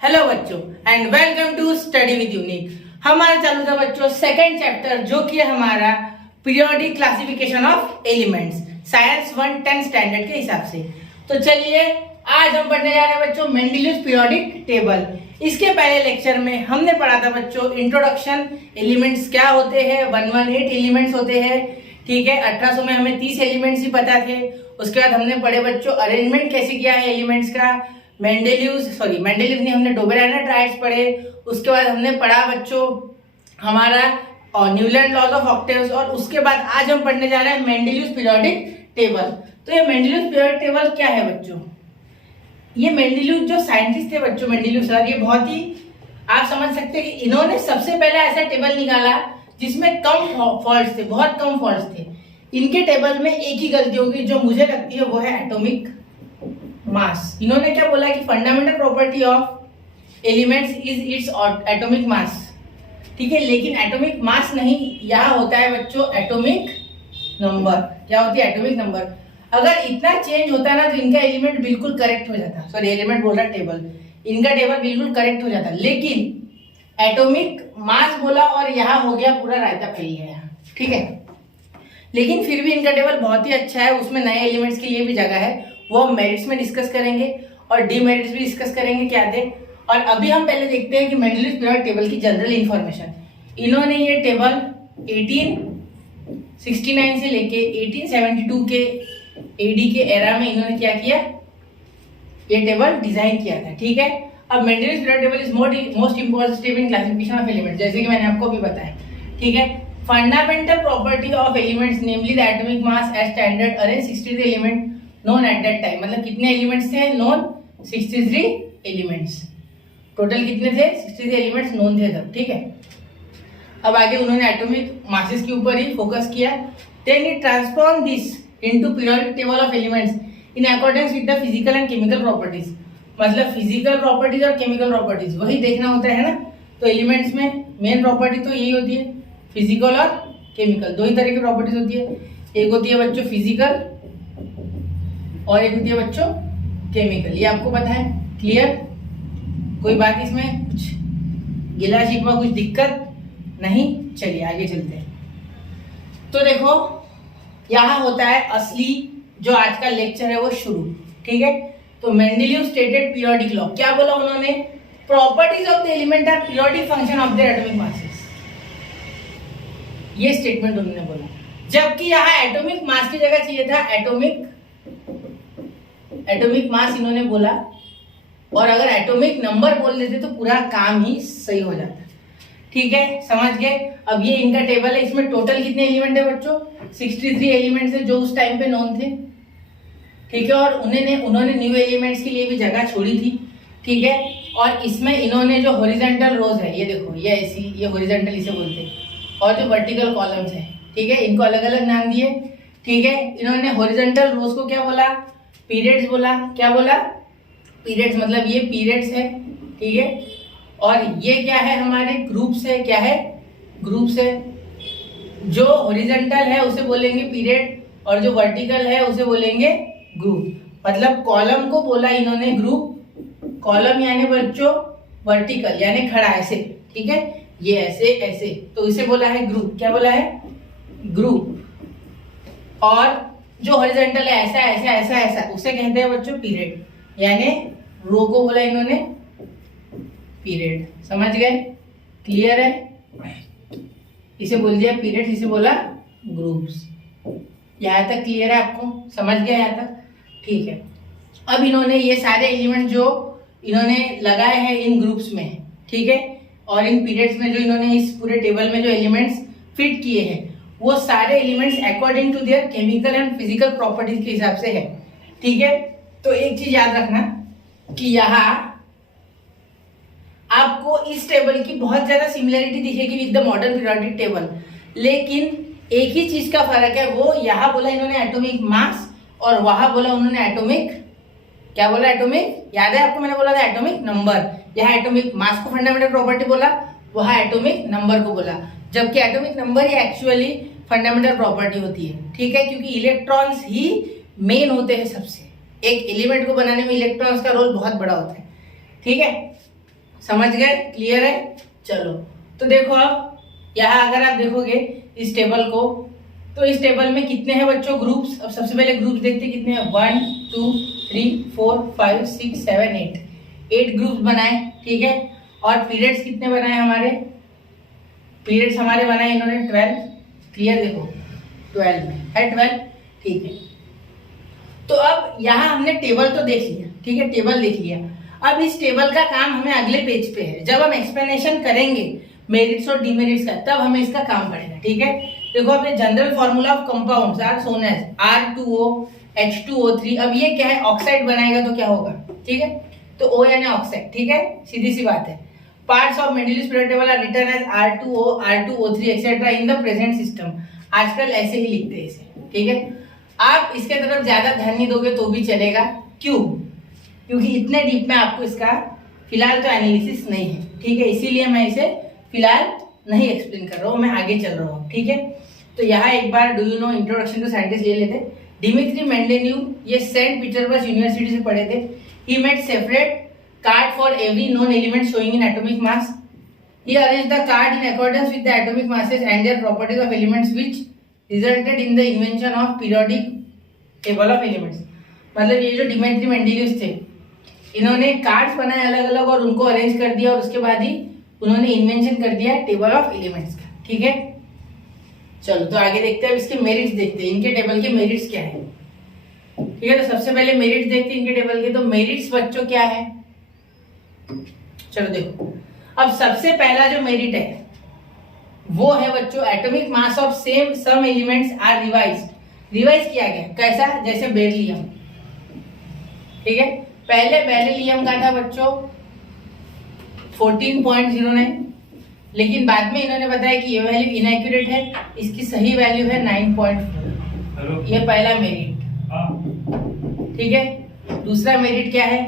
Hello बच्चों and welcome to study with Unique. हमारा चालू था बच्चों सेकंड चैप्टर जो कि है हमारा periodic classification of elements, science 1 10 standard के हिसाब से। तो चलिए आज हम पढ़ने जा रहे हैं बच्चों मेंडेलियस पीरियोडिक टेबल। इसके पहले लेक्चर में हमने पढ़ा था बच्चों इंट्रोडक्शन, एलिमेंट्स क्या होते हैं, 118 एलिमेंट्स होते हैं, ठीक है। 1800 में हमें 30 एलिमेंट्स ही पता थे। उसके बाद हमने पढ़े बच्चों अरेंजमेंट कैसे किया है एलिमेंट्स का, मेंडेलियस नहीं, हमने डोबेराइनर ट्रायड्स पढ़े। उसके बाद हमने पढ़ा बच्चों हमारा न्यूलैंड लॉज ऑफ ऑक्टेव्स, और उसके बाद आज हम पढ़ने जा रहे हैं मेंडेलियस पीरियोडिक टेबल। तो ये मेंडेलियस पीरियोडिक टेबल क्या है बच्चों? ये मेंडेलियस जो साइंटिस्ट थे बच्चों, मेंडेलियस सर, ये बहुत ही आप समझ सकते हैं कि इन्होंने सबसे पहले ऐसा टेबल निकाला जिसमें कम फॉल्ट्स थे, बहुत कम फॉल्ट्स थे। इनके टेबल में एक ही गलती होगी जो मुझे लगती है, वो है एटॉमिक मास। इन्होंने क्या बोला कि fundamental property of elements is its atomic mass, ठीक है। लेकिन एटॉमिक मास नहीं, यहाँ होता है बच्चों एटॉमिक नंबर। क्या होती है? Atomic number. अगर इतना चेंज होता ना तो इनका एलिमेंट बिल्कुल करेक्ट हो जाता, सॉरी एलिमेंट बोल रहा टेबल, इनका टेबल बिल्कुल करेक्ट हो जाता। लेकिन एटॉमिक मास बोला और यहाँ हो गया पूरा रायता फैल गया, ठीक है। लेकिन फिर भी इनका टेबल बहुत ही अच्छा है, उसमें नए एलिमेंट्स के लिए भी जगह है, वो हम मेरिट्स में डिस्कस करेंगे और डीमेरिट्स भी डिस्कस करेंगे क्या थे। और अभी हम पहले देखते हैं कि मेंडेलियस पीरियोडिक टेबल की जनरल इंफॉर्मेशन। इन्होंने ये टेबल 1869 से लेके 1872 के एडी के एरा में इन्होंने क्या किया, ये टेबल डिजाइन किया था, ठीक है। अब Mendeleev's periodic table is most important step in classification of elements, जैसे कि मैंने आपको भी बताया, ठीक है। Fundamental property of elements namely the atomic mass as standard arrange 63 element known at that time. मतलब कितने एलिमेंट्स थे नोन? 63 एलिमेंट्स। टोटल कितने थे? 63 एलिमेंट्स नोन थे तब, ठीक है। अब आगे उन्होंने एटॉमिक मासेस के ऊपर ही फोकस किया। Then he transform this into periodic table of elements in accordance with the physical and chemical properties. मतलब फिजिकल प्रॉपर्टीज और केमिकल प्रॉपर्टीज वही देखना होता है ना। तो एलिमेंट्स में मेन प्रॉपर्टी तो यही होती है, फिजिकल और केमिकल। दो ही तरह की प्रॉपर्टीज होती है, एक होती है बच्चों फिजिकल और एक होती है बच्चों केमिकल। ये आपको पता है, क्लियर? कोई बात इसमें कुछ गिला शिकवा, कुछ दिक्कत नहीं? चलिए आगे चलते हैं। तो देखो यहाँ होता है असली जो आज का लेक्चर है वो शुरू, ठीक है। तो मेंडेलियस स्टेटेड पीरियोडिक लॉ, क्या बोला उन्होंने? Properties of the element are periodic function of their atomic masses. ये स्टेटमेंट उन्होंने बोला, जबकि यहाँ एटॉमिक मास की जगह चाहिए था एटॉमिक मास इन्होंने बोला, और अगर एटॉमिक नंबर बोल देते तो पूरा काम ही सही हो जाता, ठीक है। समझ गए? अब ये इनका टेबल है, इसमें टोटल कितने एलिमेंट है बच्चों? 63 एलिमेंट्स है जो उस टाइम पे नोन थे, ठीक है। और उन्होंने न्यू एलिमेंट्स के लिए भी जगह छोड़ी थी, ठीक है। और इसमें इन्होंने जो हॉरिजॉन्टल रोज है, ये देखो, ये ऐसी, ये हॉरिजॉन्टल इसे बोलते हैं, और जो वर्टिकल कॉलम्स है, ठीक है, इनको अलग अलग नाम दिए, ठीक है। इन्होंने हॉरिजॉन्टल रोज को क्या बोला? पीरियड्स बोला। क्या बोला? पीरियड्स। मतलब ये पीरियड्स है, ठीक है। और ये क्या है? हमारे ग्रुप्स है। क्या है? ग्रुप्स है। जो हॉरिजॉन्टल है उसे बोलेंगे पीरियड, और जो वर्टिकल है उसे बोलेंगे ग्रुप। मतलब कॉलम को बोला इन्होंने ग्रुप। कॉलम यानी बच्चों वर्टिकल यानी खड़ा ऐसे, ठीक है, ये ऐसे ऐसे, तो इसे बोला है ग्रुप। क्या बोला है? ग्रुप। और जो हॉरिजॉन्टल है ऐसा ऐसा ऐसा ऐसा, उसे कहते हैं बच्चों पीरियड, यानी रो को बोला इन्होंने पीरियड। समझ गए? क्लियर है? इसे बोल दिया पीरियड, इसे बोला ग्रुप्स। यहाँ तक क्लियर है आपको? समझ गया यहाँ तक? ठीक है। अब इन्होंने ये सारे एलिमेंट जो इन्होंने लगाए हैं इन ग्रुप्स में, ठीक है, और इन पीरियड्स में जो इन्होंने इस पूरे टेबल में जो एलिमेंट्स फिट किए हैं, वो सारे elements according to their chemical and physical properties के हिसाब से है, ठीक है। तो एक चीज याद रखना कि यहाँ आपको इस टेबल की बहुत ज्यादा सिमिलरिटी दिखेगी with the modern periodic table, लेकिन एक ही चीज का फर्क है, वो यहाँ बोला इन्होंने एटॉमिक मास, और वहां बोला उन्होंने एटॉमिक, क्या बोला? एटॉमिक, याद है आपको? मैंने बोला था एटॉमिक नंबर। यहाँ एटॉमिक मास को फंडामेंटल प्रॉपर्टी बोला, वहां एटॉमिक नंबर को बोला, जबकि एटॉमिक नंबर ही एक्चुअली फंडामेंटल प्रॉपर्टी होती है, ठीक है, क्योंकि इलेक्ट्रॉन्स ही मेन होते हैं सबसे। एक एलिमेंट को बनाने में इलेक्ट्रॉन्स का रोल बहुत बड़ा होता है, ठीक है। समझ गए? क्लियर है? चलो तो देखो अब यहाँ अगर आप देखोगे इस टेबल को, तो इस टेबल में कितने हैं बच्चों ग्रुप्स? अब सबसे पहले ग्रुप्स देखते हैं कितने हैं। 1 2 3 4 5 6 7 8 ग्रुप्स बनाए, ठीक है। और पीरियड्स कितने बनाए हमारे? पीरियड्स हमारे बनाए इन्होंने 12। क्लियर? देखो 12 में है 12, ठीक है। तो अब यहाँ हमने टेबल तो देख लिया, ठीक है, टेबल देख लिया। अब इस टेबल का काम हमें अगले पेज पे है। जब हम एक्सप्लेनेशन करेंगे मेरिट्स और डिमेरिट्स का, तब हमें इसका काम पड़ेगा, ठीक है। देखो अब ये general formula of compounds are shown as R2O H2O3। अब ये क्या है? ऑक्साइड बनाएगा तो क्या होगा, ठीक है, तो O यानी ऑक्साइड, ठीक है, सीधी सी बात है। Parts of Mendeleev's periodic table are written as R2O R2O3 etcetera in the present system. आजकल ऐसे ही लिखते हैं इसे, ठीक है। आप इसके तरफ ज्यादा ध्यान नहीं दोगे तो भी चलेगा। क्यों? क्योंकि इतने डीप में आपको इसका फिलहाल तो एनालिसिस नहीं है, ठीक है, इसीलिए मैं इसे फिलहाल नहीं एक्सप्लेन कर रहा हूँ, मैं आगे चल रहा हूँ, ठीक है। तो यहाँ एक बार do you know introduction to scientist ले लेते। डिमित्री मेंडेलीव ये सेंट पीटर्सबर्ग यूनिवर्सिटी से पढ़े थे। He made separate card for every known element showing in atomic mass. He arranged the card in accordance with the atomic masses and their properties of elements, which resulted in the invention of periodic table of elements। मतलब ये जो Dimitri Mendeleev थे, इन्होंने cards बनाए अलग अलग और उनको अरेंज कर दिया, और उसके बाद ही उन्होंने इन्वेंशन कर दिया टेबल ऑफ एलिमेंट्स का, ठीक है। चलो तो आगे देखते हैं, इसके मेरिट्स देखते हैं, इनके टेबल के मेरिट्स क्या है, ठीक है। तो सबसे पहले मेरिट्स देखते हैं इनके टेबल के। तो मेरिट्स बच्चों क्या है? चलो देखो, अब सबसे पहला जो मेरिट है वो है बच्चों atomic mass of same some elements are revise किया गया। कैसा? जैसे बेरिलियम, ठीक है, पहले बेरिलियम का था बच्चों 14.09, लेकिन बाद में इन्होंने बताया कि ये वैल्यू इनएक्यूरेट है, इसकी सही वैल्यू है 9.4। ये पहला मेरिट, ठीक है। दूसरा मेरिट क्या है?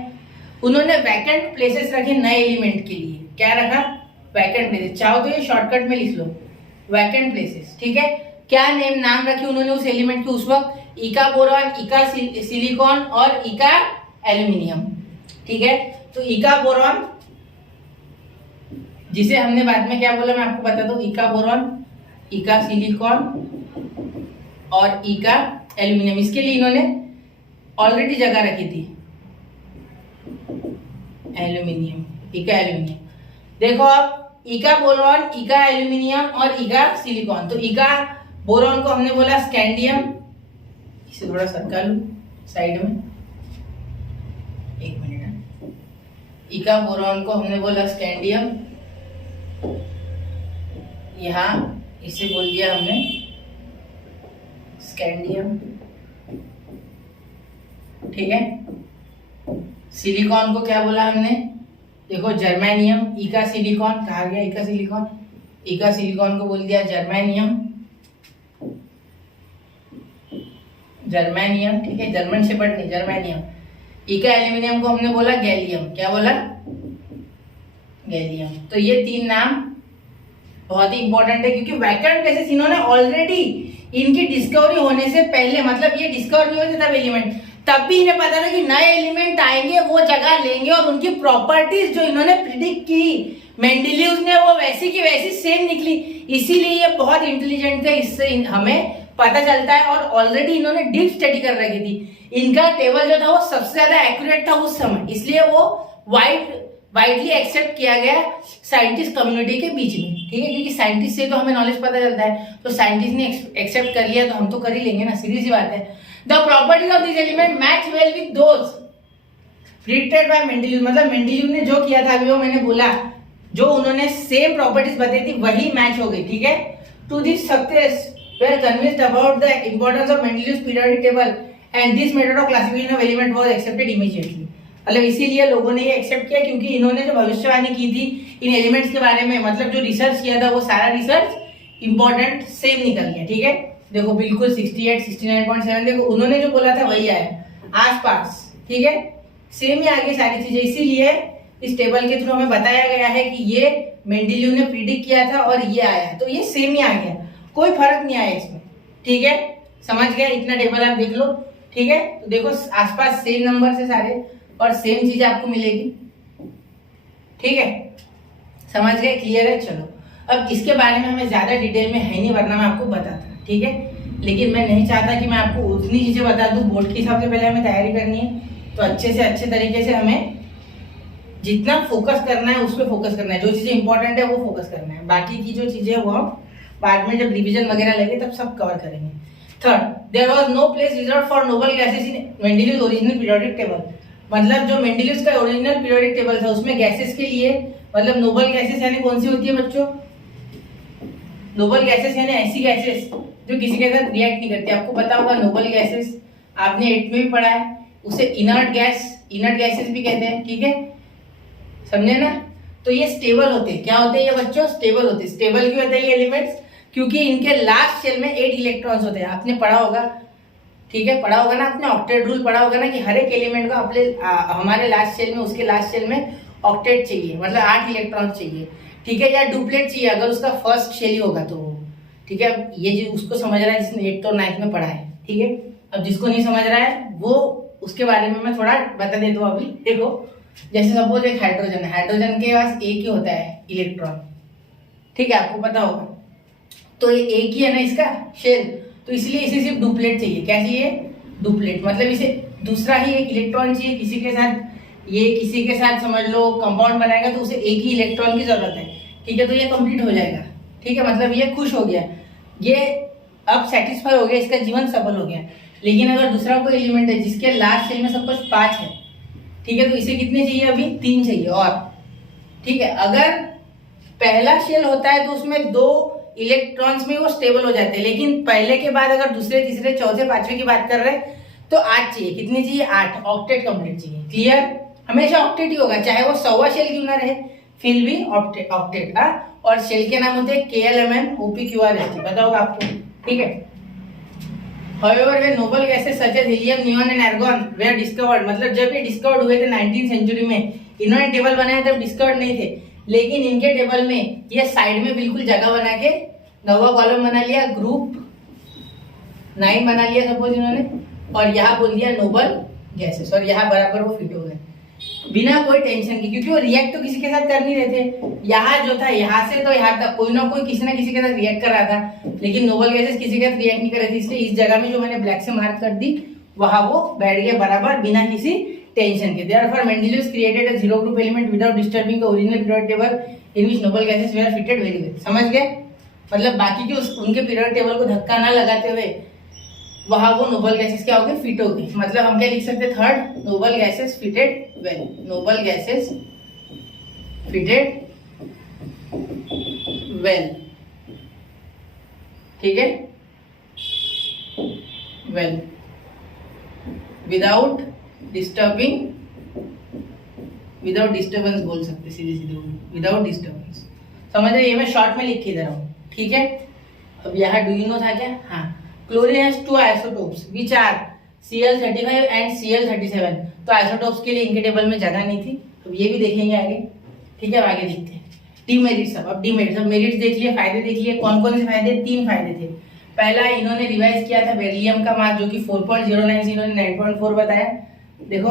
उन्होंने वैकेंट प्लेसेस रखे नए एलिमेंट के लिए। क्या रखा? Vacant places. चाहो तो ये शॉर्टकट में लिख लो, वैकेंट प्लेसेस, ठीक है। क्या नाम रखे उन्होंने उस एलिमेंट के उस वक्त? इका बोरॉन, इका सिलिकॉन और इका एल्यूमिनियम, ठीक है। तो इका बोरॉन, जिसे हमने बाद में क्या बोला मैं आपको बता दूं, इका बोरॉन, इका सिलिकॉन और इका एल्यूमिनियम, इसके लिए इन्होंने ऑलरेडी जगह रखी थी एल्यूमिनियम, इका एल्यूमिनियम। देखो अब इका बोरॉन, इका एल्यूमिनियम और इका सिलिकॉन। तो इका बोरॉन को हमने बोला स्कैंडियम, इसे थोड़ा सरका लूं साइड में, एक मिनट। इका बोरॉन को हमने बोला स्कैंडियम, यहां इसे बोल दिया हमने स्कैंडियम, ठीक है। सिलिकॉन को क्या बोला हमने? देखो जर्मेनियम, इका सिलिकॉन कहा गया, इका सिलिकॉन, इका सिलिकॉन को बोल दिया जर्मेनियम, जर्मेनियम, ठीक है, जर्मन शेपर्ड नहीं, जर्मेनियम। इका एल्यूमिनियम को हमने बोला गैलियम, क्या बोला? गैलियम। तो ये तीन नाम बहुत ही इंपॉर्टेंट है, क्योंकि वैकेंट प्लेसेस इन्होंने ऑलरेडी इनकी डिस्कवरी होने से पहले, मतलब ये डिस्कवर नहीं होते तब एलिमेंट, तब भी इन्हें पता था कि नए एलिमेंट आएंगे, वो जगह लेंगे, और उनकी प्रॉपर्टीज जो इन्होंने प्रिडिक्ट की मेंडेलीव ने, वो वैसी की वैसी सेम निकली। इसीलिए ये बहुत इंटेलिजेंट थे, इससे हमें पता चलता है। और ऑलरेडी इन्होंने डीप स्टडी कर रखी थी, इनका टेबल जो था वो सबसे ज्यादा एक्यूरेट था उस समय, इसलिए वो वाइडली एक्सेप्ट किया गया साइंटिस्ट कम्युनिटी के बीच में, ठीक है, क्योंकि साइंटिस्ट से तो हमें नॉलेज पता चलता है, तो साइंटिस्ट ने एक्सेप्ट कर लिया तो हम तो कर ही लेंगे ना, सीधी सी बात है। The properties of this element match well with those predicted by Mendeleev. मतलब मेंडेलीव ने जो किया था अभी वो मैंने बोला, जो उन्होंने सेम प्रॉपर्टीज बताई थी वही मैच हो गई, ठीक है। To this success we are convinced about the importance of Mendeleev's periodic table and this method of classification of element was accepted immediately. मतलब इसीलिए लोगों ने ये एक्सेप्ट किया, क्योंकि इन्होंने जो भविष्यवाणी की थी इन एलिमेंट्स के बारे में, मतलब जो रिसर्च किया था वो सारा रिसर्च इंपॉर्टेंट सेम निकल गया, ठीक है। देखो बिल्कुल 68, 69.7, देखो उन्होंने जो बोला था वही आया आसपास, ठीक है, सेम ही आ गई सारी चीजें। इसीलिए इस टेबल के थ्रू हमें बताया गया है कि ये मेंडेलीव ने प्रिडिक्ट किया था और ये आया, तो ये सेम ही आ गया, कोई फर्क नहीं आया इसमें, ठीक है। समझ गए? इतना टेबल आप देख लो, ठीक है। तो देखो आसपास सेम नंबर से सारे और सेम चीज आपको मिलेगी। ठीक है, समझ गए, क्लियर है। चलो अब इसके बारे में हमें ज्यादा डिटेल में है नहीं, वरना मैं आपको बताता, ठीक है। लेकिन मैं नहीं चाहता कि मैं आपको उतनी चीजें बता दूं, बोर्ड के हिसाब से पहले हमें तैयारी करनी है, तो अच्छे से अच्छे तरीके से हमें जितना फोकस करना है उस पर फोकस करना है, जो चीजें इंपॉर्टेंट है वो फोकस करना है, बाकी की जो चीजें वो हम बाद में जब रिवीजन वगैरह लगे तब सब कवर करेंगे। Third, there was no place reserved for noble gases in Mendeleev's original periodic table. मतलब जो मेंडेलियस का ओरिजिनल पीरियोडिक टेबल था उसमें गैसेस के लिए, मतलब नोबल गैसेस यानी कौन सी होती है बच्चों? नोबल गैसेस यानी ऐसी गैसेस जो किसी के साथ रिएक्ट नहीं करती। आपको पता होगा नोबल गैसेस आपने 8th में भी पढ़ा है, उसे इनर्ट गैसेस भी कहते हैं, ठीक है, समझे ना। तो ये स्टेबल होते हैं, क्या होते हैं ये बच्चों? स्टेबल होते हैं। स्टेबल क्यों होते हैं ये एलिमेंट्स? क्योंकि इनके लास्ट शेल में 8 इलेक्ट्रॉन्स होते हैं। आपने पढ़ा होगा, ठीक है, पढ़ा होगा ना, आपने ऑक्टेट रूल पढ़ा होगा ना, कि हर एक एलिमेंट को अपने हमारे लास्ट शेल में, उसके लास्ट शेल में ऑक्टेट चाहिए, मतलब 8 इलेक्ट्रॉन चाहिए, ठीक है, या डुप्लेट चाहिए अगर उसका फर्स्ट शेल ही होगा तो, ठीक है। ये जो उसको समझ रहा है जिसने 8th और 9th में पढ़ा है, ठीक है। अब जिसको नहीं समझ रहा है वो उसके बारे में मैं थोड़ा बता देता हूँ अभी। देखो जैसे सपोज एक हाइड्रोजन है, हाइड्रोजन के पास एक ही होता है इलेक्ट्रॉन, ठीक है, आपको पता होगा। तो ये एक ही है ना इसका शेल, तो इसलिए इसे सिर्फ डुप्लेट चाहिए। क्या चाहिए? डुप्लेट, मतलब इसे दूसरा ही एक इलेक्ट्रॉन चाहिए किसी के साथ, ये किसी के साथ समझ लो कंपाउंड बनाएगा तो उसे एक ही इलेक्ट्रॉन की जरूरत है, ठीक है। तो ये कंप्लीट हो जाएगा, ठीक है, मतलब ये खुश हो गया, ये अब सेटिस्फाई हो गया, इसका जीवन सफल हो गया। लेकिन अगर दूसरा कोई एलिमेंट है जिसके लास्ट शेल में सब कुछ 5 है, ठीक है, तो इसे कितने चाहिए? अभी 3 चाहिए और, ठीक है। अगर पहला शेल होता है तो उसमें 2 इलेक्ट्रॉन्स में वो स्टेबल हो जाते हैं, लेकिन पहले के बाद अगर दूसरे, तीसरे, चौथे, 5वें की बात कर रहे हैं तो 8 चाहिए। कितने चाहिए? 8, ऑक्टेट कंप्लीट चाहिए। क्लियर? हमेशा ऑक्टेट ही होगा, चाहे वो 100वां शेल क्यों ना रहे, फिर भी ऑक्टेट। और शेल के नाम होते हैं KLMN OPQR ST, पता होगा आपको, ठीक है। However, when noble gases such as helium, neon and argon were discovered, मतलब जब ये डिस्कवर्ड हुए थे 19th सेंचुरी में, इन्होंने टेबल बनाया तब डिस्कवर्ड नहीं थे, लेकिन इनके टेबल में ये साइड में बिल्कुल जगह बना के 9वां कॉलम बना लिया, ग्रुप 9 बना लिया सपोज इन्होंने, और यहाँ बोल दिया नोबल गैसेस, और यहाँ बराबर वो फिट हो गए बिना कोई टेंशन के, क्योंकि वो रिएक्ट तो किसी के साथ कर नहीं रहे थे। यहाँ जो था, यहाँ से तो यहाँ तक कोई ना कोई किसी ना किसी के साथ रिएक्ट कर रहा था, लेकिन नोबल गैसेस किसी के साथ रिएक्ट नहीं कर रहे थे, इसलिए इस जगह में जो मैंने ब्लैक से मार्क कर दी वहां वो बैठ गए बराबर बिना किसी टेंशन के। Therefore, Mendeleev created a zero group element without disturbing the original periodic table in which noble gases were fitted very well. समझ गए? मतलब बाकी के उनके पीरियड टेबल को धक्का ना लगाते हुए वहां वो नोबल गैसेस क्या हो गए? फिट हो गए। मतलब हम क्या लिख सकते हैं? Third, noble gases fitted well, noble gases fitted well, ठीक है, well without disturbing, without disturbance बोल सकते, सीधे सीधे विदाउट डिस्टर्बेंस। समझ रहे? ये मैं शॉर्ट में लिख के दे रहा हूँ, ठीक है। अब यहाँ डू यू नो था क्या? हाँ, chlorine has 2 isotopes which are Cl35 and Cl37। तो आइसोटोप्स के लिए इनके टेबल में जगह नहीं थी, तो ये भी देखेंगे आगे, ठीक है। अब आगे देखते हैं डीमेरिट्स। अब डीमेरिट्स, अब मेरिट्स देख लिए, फायदे देख लिए। कौन कौन से फायदे? 3 फायदे थे। पहला, इन्होंने रिवाइज किया था बेरिलियम का मास, जो कि 4.09 से इन्होंने 9.4 बताया। देखो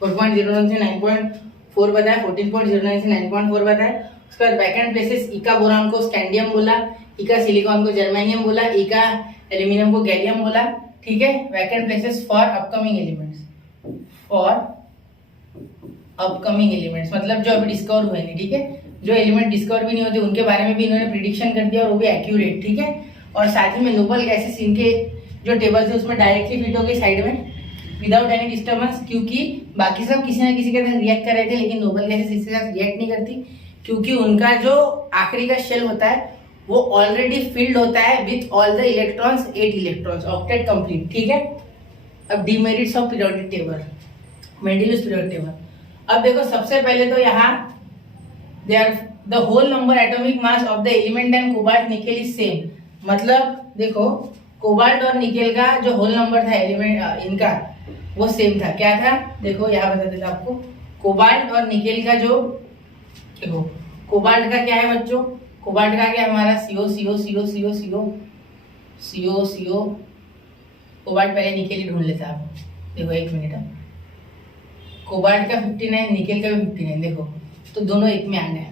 4.09 से 9.4 बताया, 14.09 से 9.4 बताया। उसके बाद वैकेंट प्लेसेस, इका बोरान को स्कैंडियम बोला, इका सिलिकॉन को जर्मेनियम बोला, इका एल्यूमिनियम को गैलियम बोला, ठीक है। Vacant places for upcoming elements, for upcoming elements मतलब जो अभी डिस्कवर हुए नहीं, ठीक है। जो एलिमेंट डिस्कवर भी नहीं होते उनके बारे में भी इन्होंने प्रिडिक्शन कर दिया, और वो भी एक्यूरेट, ठीक है। और साथ ही में नोबल गैसेस, इनके जो टेबल थे उसमें डायरेक्टली फिट हो गई साइड में विदाउट एनी डिस्टर्बेंस, क्योंकि बाकी सब किसी ना किसी के साथ रिएक्ट कर रहे थे, लेकिन नोबल गैसेस इसके साथ रिएक्ट नहीं करती, क्योंकि उनका जो आखिरी का शेल होता है वो ऑलरेडी फिल्ड होता है with all the electrons, 8 electrons, octet complete, ठीक है। अब demerits of periodic table, Mendeleev's periodic table. अब देखो सबसे पहले तो यहाँ they are the whole number atomic mass of the element and cobalt nickel is same. मतलब देखो कोबाल्ट और निकेल का जो होल नंबर था एलिमेंट इनका वो सेम था। क्या था? देखो यहाँ बता देता आपको, कोबाल्ट और निकेल का जो, देखो कोबाल्ट का क्या है बच्चों? कोबाल्ट का क्या हमारा CO CO CO CO CO CO CO। Cobalt पहले निकेल ही ढूंढ लेता आप। देखो एक मिनट, अब कोबाल्ट का 59, निकेल का भी 59। देखो तो दोनों एक में आ गए।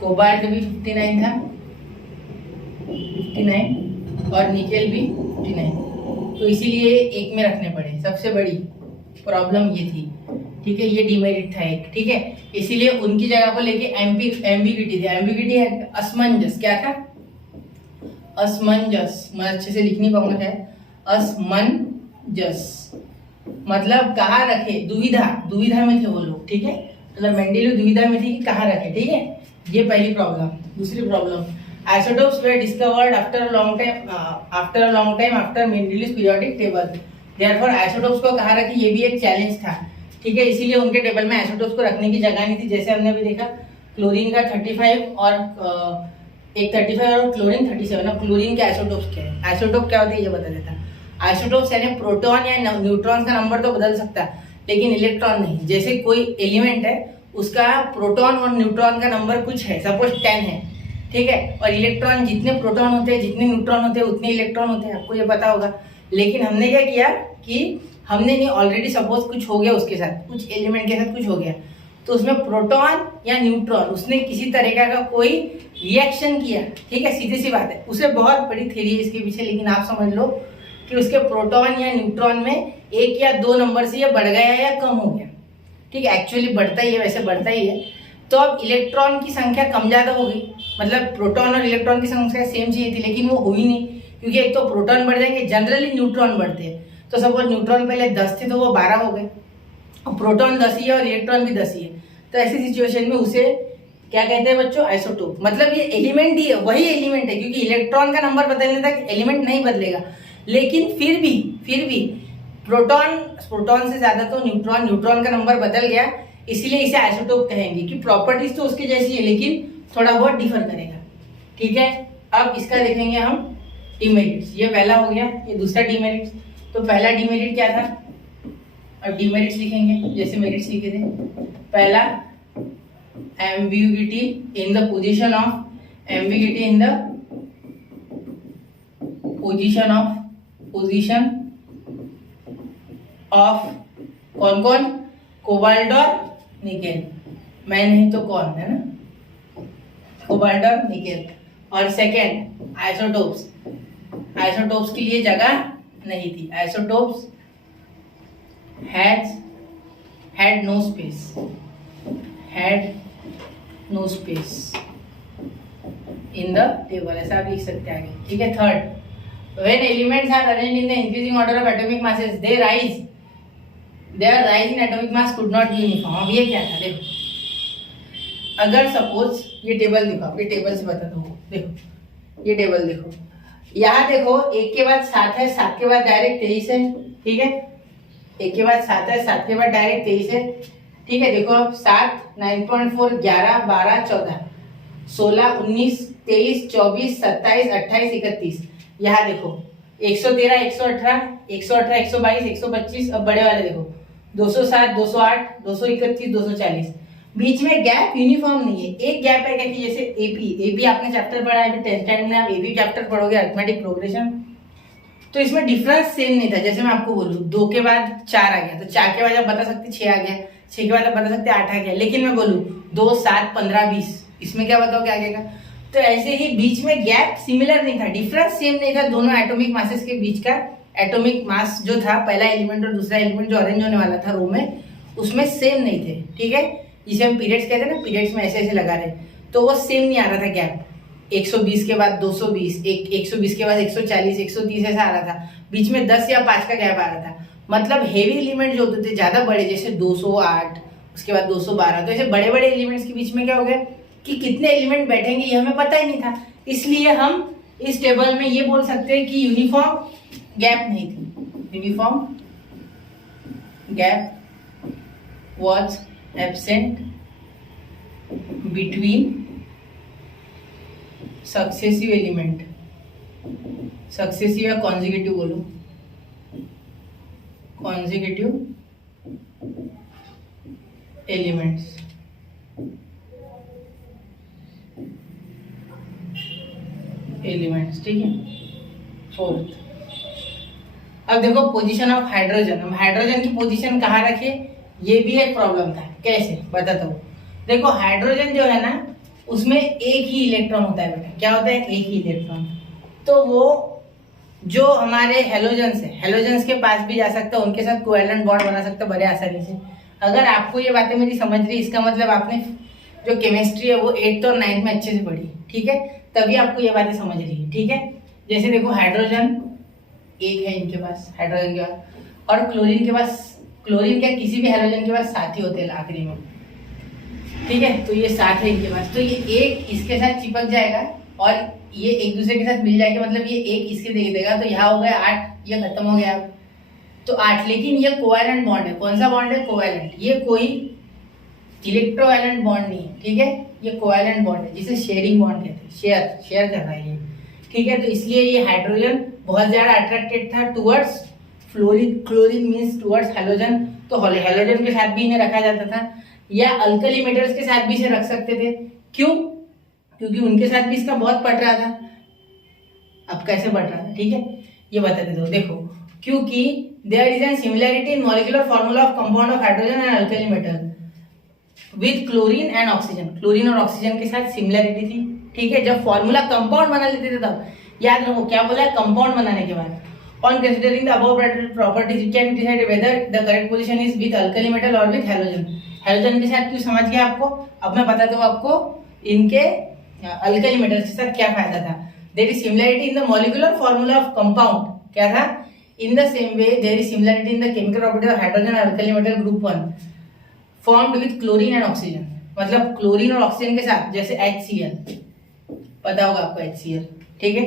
कोबाल्ट भी 59 था, 59, और निकेल भी 59, तो इसीलिए एक में रखने पड़े। सबसे बड़ी प्रॉब्लम ये थी, ठीक है, ये डिमेरिट था एक, ठीक है, इसीलिए उनकी जगह को लेके एम्बिग्यूटी थी। एम्बिग्यूटी है असमंजस, क्या था? असमंजस, मैं अच्छे से लिख नहीं पाऊंगा है, असमंजस मतलब कहाँ रखे, दुविधा में थे वो लोग, ठीक है, मतलब मेंडेलीव दुविधा में थी कि कहाँ रखे, ठीक है, ये पहली प्रॉब्लम। दूसरी problem, isotopes were discovered after a long time after Mendeleev's periodic table, therefore isotopes को कहाँ रखे, ये भी एक चैलेंज था, ठीक है, इसीलिए उनके टेबल में isotopes को रखने की जगह नहीं थी। जैसे हमने अभी देखा क्लोरीन का 35 और एक 35 और क्लोरीन 37। अब क्लोरीन के आइसोटोप्स क्या है? आइसोटोप क्या होते हैं ये बता देता। आइसोटोप्स यानी प्रोटॉन या न्यूट्रॉन का नंबर तो बदल सकता है, लेकिन इलेक्ट्रॉन नहीं। जैसे कोई एलिमेंट है, उसका प्रोटॉन और न्यूट्रॉन का नंबर कुछ है, सपोज 10 है, ठीक है, और इलेक्ट्रॉन जितने प्रोटॉन होते हैं, जितने न्यूट्रॉन होते हैं, उतने इलेक्ट्रॉन होते हैं, आपको ये पता होगा। लेकिन हमने क्या किया कि हमने नहीं, ऑलरेडी सपोज कुछ हो गया उसके साथ, कुछ एलिमेंट के साथ कुछ हो गया, तो उसमें प्रोटॉन या न्यूट्रॉन उसने किसी तरीके का कोई रिएक्शन किया, ठीक है, सीधी सी बात है, उसे बहुत बड़ी थ्योरी है इसके पीछे, लेकिन आप समझ लो कि उसके प्रोटॉन या न्यूट्रॉन में 1 या 2 नंबर से ये बढ़ गया या कम हो गया, ठीक है, एक्चुअली बढ़ता ही है, वैसे बढ़ता ही है। तो अब इलेक्ट्रॉन की संख्या कम ज्यादा हो गई, मतलब प्रोटॉन और इलेक्ट्रॉन की संख्या सेम चाहिए थी, लेकिन वो हुई नहीं, क्योंकि एक तो प्रोटॉन बढ़ जाएंगे, जनरली न्यूट्रॉन बढ़ते हैं, तो सपोज न्यूट्रॉन पहले 10 थे तो वो 12 हो गए, प्रोटॉन 10 ही है और इलेक्ट्रॉन भी 10 ही है, तो ऐसी सिचुएशन में उसे क्या कहते हैं बच्चों? आइसोटोप। मतलब ये एलिमेंट ही है, वही एलिमेंट है, क्योंकि इलेक्ट्रॉन का नंबर बदलने तक एलिमेंट नहीं बदलेगा, लेकिन फिर भी प्रोटॉन से ज्यादा तो न्यूट्रॉन का नंबर बदल गया, इसीलिए इसे आइसोटोप कहेंगे कि प्रॉपर्टीज तो उसके जैसी है, लेकिन थोड़ा बहुत डिफर करेगा, ठीक है। अब इसका देखेंगे हम डिमेरिट्स। ये पहला हो गया, ये दूसरा डिमेरिट्स। तो पहला डिमेरिट क्या था? अब डिमेरिट्स लिखेंगे जैसे मेरिट्स लिखे थे। पहला, ambiguity in the position of कौन कौन? कोबाल्ट और निकेल। मैं नहीं तो कौन है ना, कोबाल्ट और निकेल। और सेकेंड, आइसोटोप्स के लिए जगह नहीं थी। Isotopes had no space in the table, ऐसा आप लिख सकते हैं आगे, ठीक है। Third, when elements are arranged in the increasing order of atomic masses, their rise in atomic mass could not be uniform। अब ये क्या था? देखो, अगर सपोज ये टेबल देखो, ये टेबल से बताता हूँ, देखो ये टेबल देखो, यहाँ देखो 1 के बाद 7 है, 7 के बाद डायरेक्ट 23 है, ठीक है, 1 के बाद 7 है, 7 के बाद डायरेक्ट 23 है, ठीक है। देखो अब 7, 9.4, 11, 12, 14, 16, 19, 23, 24, 27, 28, 31। यहाँ देखो 113, 118, 118, 122, 125। अब बड़े वाले देखो 207, 208, 231, 240। बीच में गैप यूनिफॉर्म नहीं है, एक गैप है कि जैसे एपी आपने चैप्टर पढ़ा है, 10th स्टैंडर्ड में आप एपी चैप्टर पढ़ोगे, अरिथमेटिक प्रोग्रेशन, तो इसमें डिफरेंस सेम नहीं था। जैसे मैं आपको बोलूँ 2 के बाद 4 आ गया, तो 4 के बाद आप बता सकते 6 आ गया, 6 के बाद आप बता सकते 8 आ गया, लेकिन मैं बोलूँ 2, 7, 15, 20, इसमें क्या बताओ क्या आएगा? तो ऐसे ही बीच में गैप सिमिलर नहीं था, डिफरेंस सेम नहीं था दोनों एटॉमिक मासेस के बीच का। एटॉमिक मास जो था, पहला एलिमेंट और दूसरा एलिमेंट जो अरेंज होने वाला था रो में, उसमें सेम नहीं थे, ठीक है। जिसे हम पीरियड्स कहते हैं ना, पीरियड्स में ऐसे ऐसे लगा रहे, तो वो सेम नहीं आ रहा था गैप। 120 के बाद 220, 120 के बाद 140, 130 ऐसा आ रहा था, बीच में 10 या 5 का गैप आ रहा था। मतलब हेवी एलिमेंट जो होते थे ज्यादा बड़े, जैसे 208, उसके बाद 212, तो ऐसे बड़े बड़े एलिमेंट्स के बीच में क्या हो गया कि कितने एलिमेंट बैठेंगे ये हमें पता ही नहीं था। इसलिए हम इस टेबल में ये बोल सकते हैं कि यूनिफॉर्म गैप नहीं थी, uniform gap was absent between successive element, successive या कॉन्जिक्यूटिव बोलो, कॉन्जिक्यूटिव एलिमेंट्स। ठीक है। फोर्थ, अब देखो पोजीशन ऑफ हाइड्रोजन। हम हाइड्रोजन की पोजीशन कहाँ रखे, ये भी एक प्रॉब्लम था। कैसे बताता हूँ। देखो हाइड्रोजन जो है ना उसमें एक ही इलेक्ट्रॉन होता है बेटा। क्या होता है? एक ही इलेक्ट्रॉन। तो वो जो हमारे हेलोजन्स है, हेलोजन्स के पास भी जा सकता है, उनके साथ कोवैलेंट बॉन्ड बना सकता है बड़े आसानी से। अगर आपको ये बातें मेरी समझ रही, इसका मतलब आपने जो केमिस्ट्री है वो 8th और 9th में अच्छे से पढ़ी, ठीक है, तभी आपको ये बातें समझ रही है, ठीक है। जैसे देखो हाइड्रोजन एक है इनके पास, हाइड्रोजन के पास, और क्लोरीन के पास, क्लोरीन क्या किसी भी हाइड्रोजन के पास 7 ही होते हैं आखिरी में, ठीक है। तो ये 7 है इनके पास, तो ये एक इसके साथ चिपक जाएगा और ये एक दूसरे के साथ मिल जाएगा, मतलब ये एक इसके दे देगा, तो यहाँ हो गया 8, ये खत्म हो गया तो 8। लेकिन ये कोवैलेंट बॉन्ड है। कौन सा बॉन्ड है? कोवैलेंट। ये कोई इलेक्ट्रोवैलेंट बॉन्ड नहीं है, ठीक है, ये कोवैलेंट बॉन्ड है जिसे शेयरिंग बॉन्ड कहते हैं। शेयर कर रहा है ये, ठीक है। तो इसलिए ये हाइड्रोजन बहुत ज्यादा अट्रैक्टेड था towards fluorine, chlorine means towards halogen. तो हैलोजन के साथ भी इन्हें रखा जाता था, या अल्कली मेटल्स के साथ भी इसे रख सकते थे। क्यों? क्योंकि उनके साथ भी इसका बहुत पड़ रहा था। अब कैसे बढ़ रहा था, ठीक है, ये बताते दो। देखो, क्योंकि there is an similarity in molecular formula of compound of hydrogen and alkali metal with chlorine and oxygen. Chlorine और ऑक्सीजन के साथ सिमिलैरिटी थी, ठीक है। जब फॉर्मूला कंपाउंड बना लेते थे तब, याद रखो क्या बोला है, कंपाउंड बनाने के बाद, on considering the above properties you can decide whether the correct position is with alkali metal और विद हैलोजन। हैलोजन के साथ क्यों, समझ गया आपको? अब मैं बताता हूँ आपको इनके अल्कली मेटल्स के साथ क्या फायदा था। There is similarity in the molecular formula of compound. क्या था? In the same way there is similarity in the chemical property of hydrogen and alkali metal group 1 formed with chlorine and oxygen. मतलब chlorine और oxygen के साथ, जैसे HCl, पता होगा आपको HCl, ठीक है,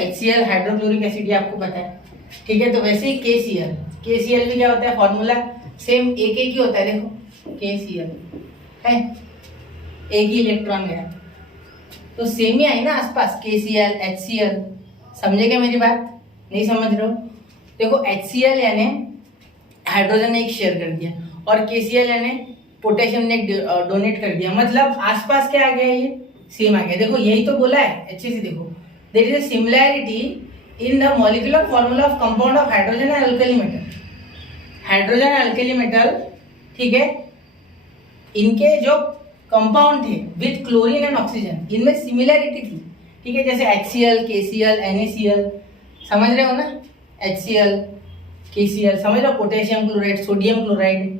HCl हाइड्रोक्लोरिक एसिड, ये आपको पता है, ठीक है। तो वैसे ही KCl भी क्या होता है, फॉर्मूला सेम एक ही होता है। देखो KCl है, एक ही इलेक्ट्रॉन गया, तो सेम ही आई ना आसपास, KCl HCl। समझेगा मेरी बात? नहीं समझ रहे हो? देखो HCl यानी हाइड्रोजन ने एक शेयर कर दिया और KCl यानी पोटेशियम ने डोनेट कर दिया, मतलब आसपास क्या आ गया, ये सेम आ गया। देखो यही तो बोला है, अच्छे से देखो, there is a similarity in the molecular formula of compound of hydrogen and alkali metal. Hydrogen and alkali metal, ठीक है, इनके जो कंपाउंड थे विद क्लोरीन एंड ऑक्सीजन, इनमें सिमिलैरिटी थी, ठीक है। जैसे HCl, KCl, NaCl, समझ रहे हो ना? HCl, KCl, समझ रहे हो? पोटेशियम क्लोराइड, सोडियम क्लोराइड,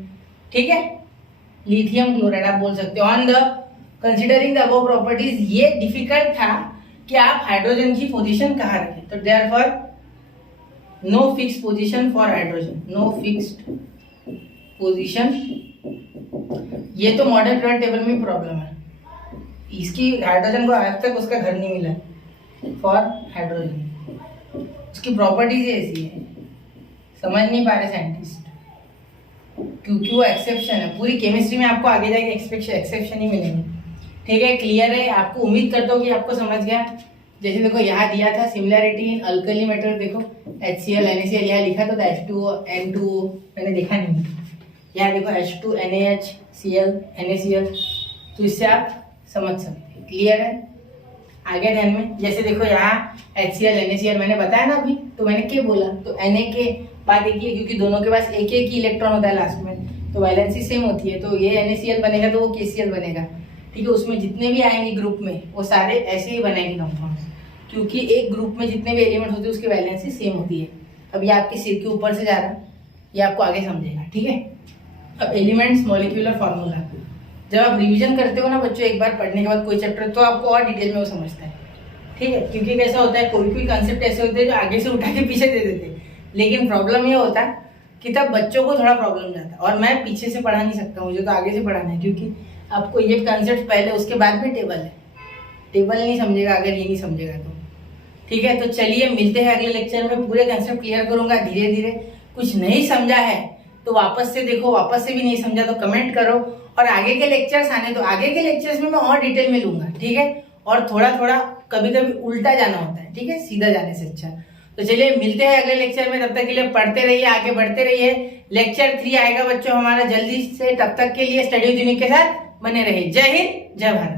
ठीक है, लिथियम क्लोराइड आप बोल सकते हो। On the considering the above properties, ये डिफिकल्ट था कि आप हाइड्रोजन की पोजीशन कहाँ रखें, तो therefore no fix position for hydrogen, no fixed position. ये तो मॉडर्न पीरियड टेबल में प्रॉब्लम है, इसकी हाइड्रोजन को आज तक उसका घर नहीं मिला फॉर हाइड्रोजन, उसकी प्रॉपर्टीज ऐसी है, समझ नहीं पा रहे साइंटिस्ट, क्योंकि वो एक्सेप्शन है। पूरी केमिस्ट्री में आपको आगे जाके एक्सेप्शन ही मिलेंगे, ठीक है। क्लियर है? आपको उम्मीद करता हूँ कि आपको समझ गया। जैसे देखो यहाँ दिया था सिमिलैरिटी इन अल्कली मेटल, देखो HCl, NaCl, यहाँ लिखा तो था H2O, N2O, मैंने देखा नहीं, यहाँ देखो H2, NaHCl, NaCl, तो इससे आप समझ सकते हैं। क्लियर है? आगे ध्यान में, जैसे देखो यहाँ HCl, NaCl मैंने बताया ना अभी, तो मैंने क्या बोला, तो Na के बाद एक ही, क्योंकि दोनों के पास एक ही इलेक्ट्रॉन होता है लास्ट में, तो वैलेंसी सेम होती है, तो ये NaCl बनेगा तो वो KCl बनेगा, ठीक है। उसमें जितने भी आएंगे ग्रुप में वो सारे ऐसे ही बनेंगे कंपाउंड, क्योंकि एक ग्रुप में जितने भी एलिमेंट होते हैं उसकी वैलेंसी सेम होती है। अब ये आपके सिर के ऊपर से जा रहा है, ये आपको आगे समझेगा, ठीक है। अब एलिमेंट्स मॉलिक्यूलर फॉर्मूला, जब आप रिवीजन करते हो ना बच्चों एक बार पढ़ने के बाद कोई चैप्टर, तो आपको और डिटेल में वो समझता है, ठीक है। क्योंकि कैसा होता है, कोई कोई कंसेप्ट ऐसे होते हैं जो आगे से उठा के पीछे दे देते हैं, लेकिन प्रॉब्लम ये होता है कि तब बच्चों को थोड़ा प्रॉब्लम जाता है, और मैं पीछे से पढ़ा नहीं सकता, मुझे तो आगे से पढ़ाना है, क्योंकि आपको ये कंसेप्ट पहले, उसके बाद में टेबल है, टेबल नहीं समझेगा अगर ये नहीं समझेगा तो, ठीक है। तो चलिए मिलते हैं अगले लेक्चर में, पूरे कंसेप्ट क्लियर करूंगा धीरे धीरे। कुछ नहीं समझा है तो वापस से देखो, वापस से भी नहीं समझा तो कमेंट करो, और आगे के लेक्चर्स आने तो आगे के लेक्चर्स में मैं और डिटेल में लूंगा, ठीक है। और थोड़ा थोड़ा कभी कभी उल्टा जाना होता है, ठीक है, सीधा जाने से अच्छा। तो चलिए मिलते हैं अगले लेक्चर में, तब तक के लिए पढ़ते रहिए, आगे बढ़ते रहिए। लेक्चर 3 आएगा बच्चों हमारा जल्दी से, तब तक के लिए स्टडी विद यूनिक के साथ बने रहिए। जय हिंद, जय भारत।